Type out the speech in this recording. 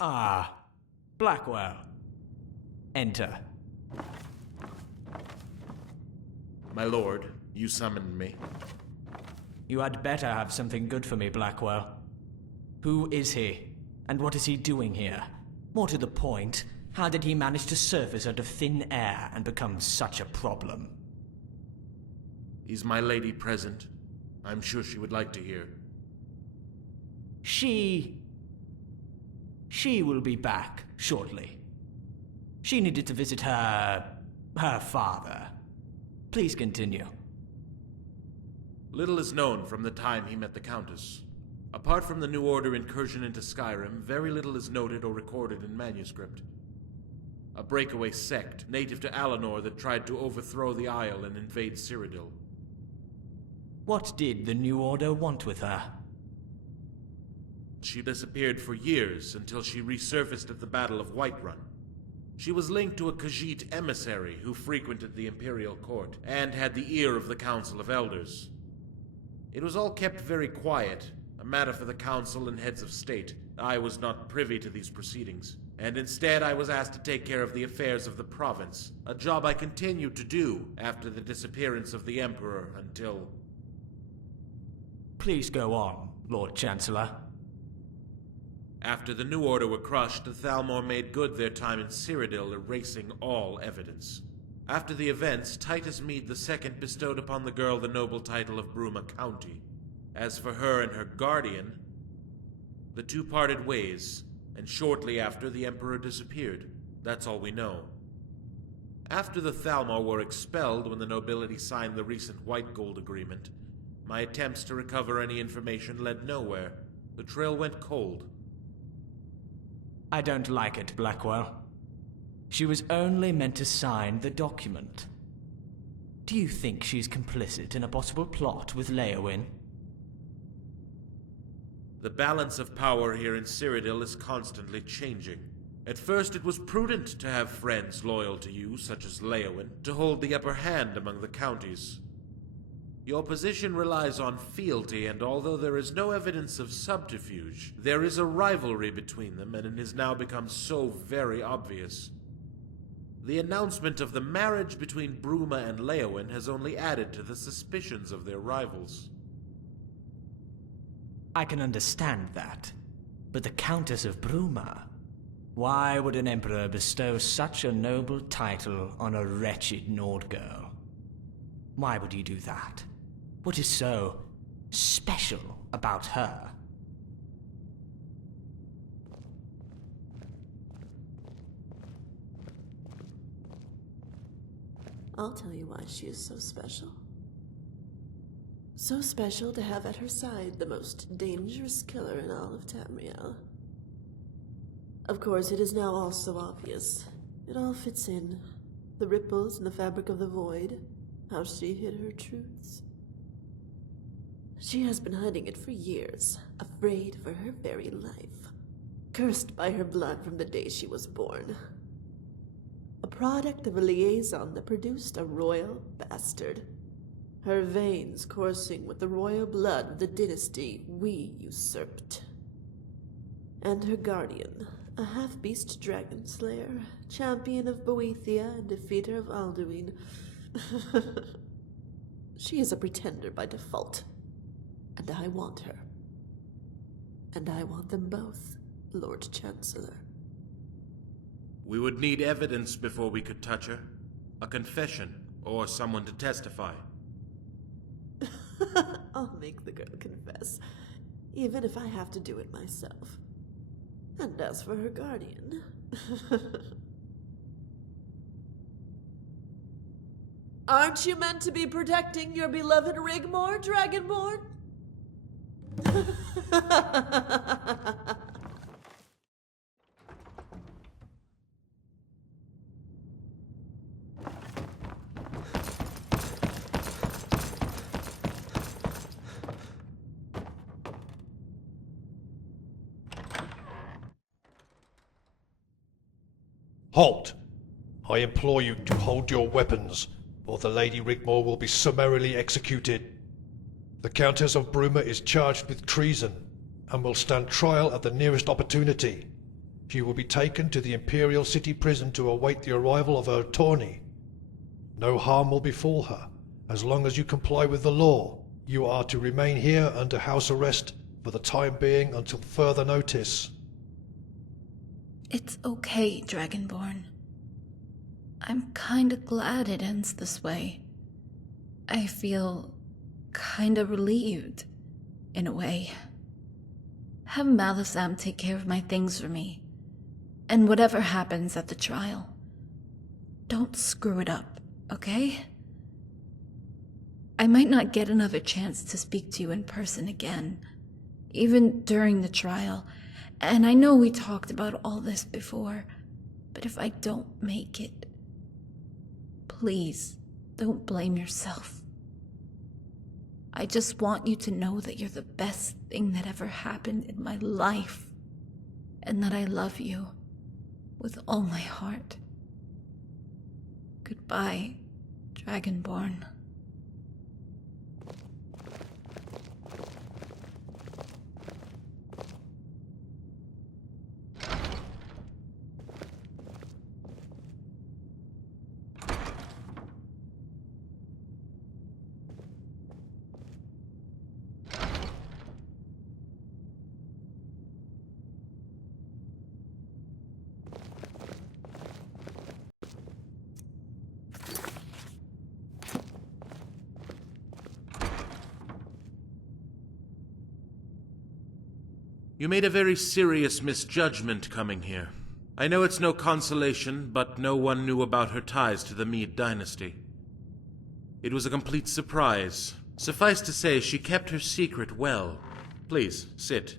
Ah, Blackwell. Enter. My lord, you summoned me. You had better have something good for me, Blackwell. Who is he? And what is he doing here? More to the point, how did he manage to surface out of thin air and become such a problem? Is my lady present? I'm sure she would like to hear. She will be back shortly. She needed to visit her father. Please continue. Little is known from the time he met the Countess. Apart from the New Order incursion into Skyrim, very little is noted or recorded in manuscript. A breakaway sect, native to Alinor, that tried to overthrow the Isle and invade Cyrodiil. What did the New Order want with her? She disappeared for years until she resurfaced at the Battle of Whiterun. She was linked to a Khajiit emissary who frequented the Imperial Court and had the ear of the Council of Elders. It was all kept very quiet, a matter for the Council and heads of state. I was not privy to these proceedings, and instead I was asked to take care of the affairs of the province, a job I continued to do after the disappearance of the Emperor until... Please go on, Lord Chancellor. After the New Order were crushed, the Thalmor made good their time in Cyrodiil, erasing all evidence. After the events, Titus Mede II bestowed upon the girl the noble title of Bruma County. As for her and her guardian, the two parted ways, and shortly after the Emperor disappeared. That's all we know. After the Thalmor were expelled when the nobility signed the recent White Gold Agreement, my attempts to recover any information led nowhere. The trail went cold. I don't like it, Blackwell. She was only meant to sign the document. Do you think she's complicit in a possible plot with Leowyn? The balance of power here in Cyrodiil is constantly changing. At first it was prudent to have friends loyal to you, such as Leowyn, to hold the upper hand among the counties. Your position relies on fealty, and although there is no evidence of subterfuge, there is a rivalry between them, and it has now become so very obvious. The announcement of the marriage between Bruma and Leowyn has only added to the suspicions of their rivals. I can understand that, but the Countess of Bruma... Why would an emperor bestow such a noble title on a wretched Nord girl? Why would he do that? What is so special about her? I'll tell you why she is so special. So special to have at her side the most dangerous killer in all of Tamriel. Of course, it is now all so obvious. It all fits in. The ripples in the fabric of the void. How she hid her truths. She has been hiding it for years, afraid for her very life. Cursed by her blood from the day she was born. A product of a liaison that produced a royal bastard. Her veins coursing with the royal blood of the dynasty we usurped. And her guardian, a half-beast dragon slayer, champion of Boethia and defeater of Alduin. She is a pretender by default. And I want her. And I want them both, Lord Chancellor. We would need evidence before we could touch her. A confession, or someone to testify. I'll make the girl confess, even if I have to do it myself. And as for her guardian... Aren't you meant to be protecting your beloved Rigmor, Dragonborn? Halt! I implore you to hold your weapons, or the Lady Rigmor will be summarily executed. The Countess of Bruma is charged with treason, and will stand trial at the nearest opportunity. She will be taken to the Imperial City Prison to await the arrival of her attorney. No harm will befall her, as long as you comply with the law. You are to remain here under house arrest for the time being until further notice. It's okay, Dragonborn. I'm kinda glad it ends this way. I feel kinda relieved, in a way. Have Malisam take care of my things for me. And whatever happens at the trial, don't screw it up, okay? I might not get another chance to speak to you in person again, even during the trial, and I know we talked about all this before, but if I don't make it, please don't blame yourself. I just want you to know that you're the best thing that ever happened in my life, and that I love you with all my heart. Goodbye, Dragonborn. You made a very serious misjudgment coming here. I know it's no consolation, but no one knew about her ties to the Meade dynasty. It was a complete surprise. Suffice to say, she kept her secret well. Please, sit.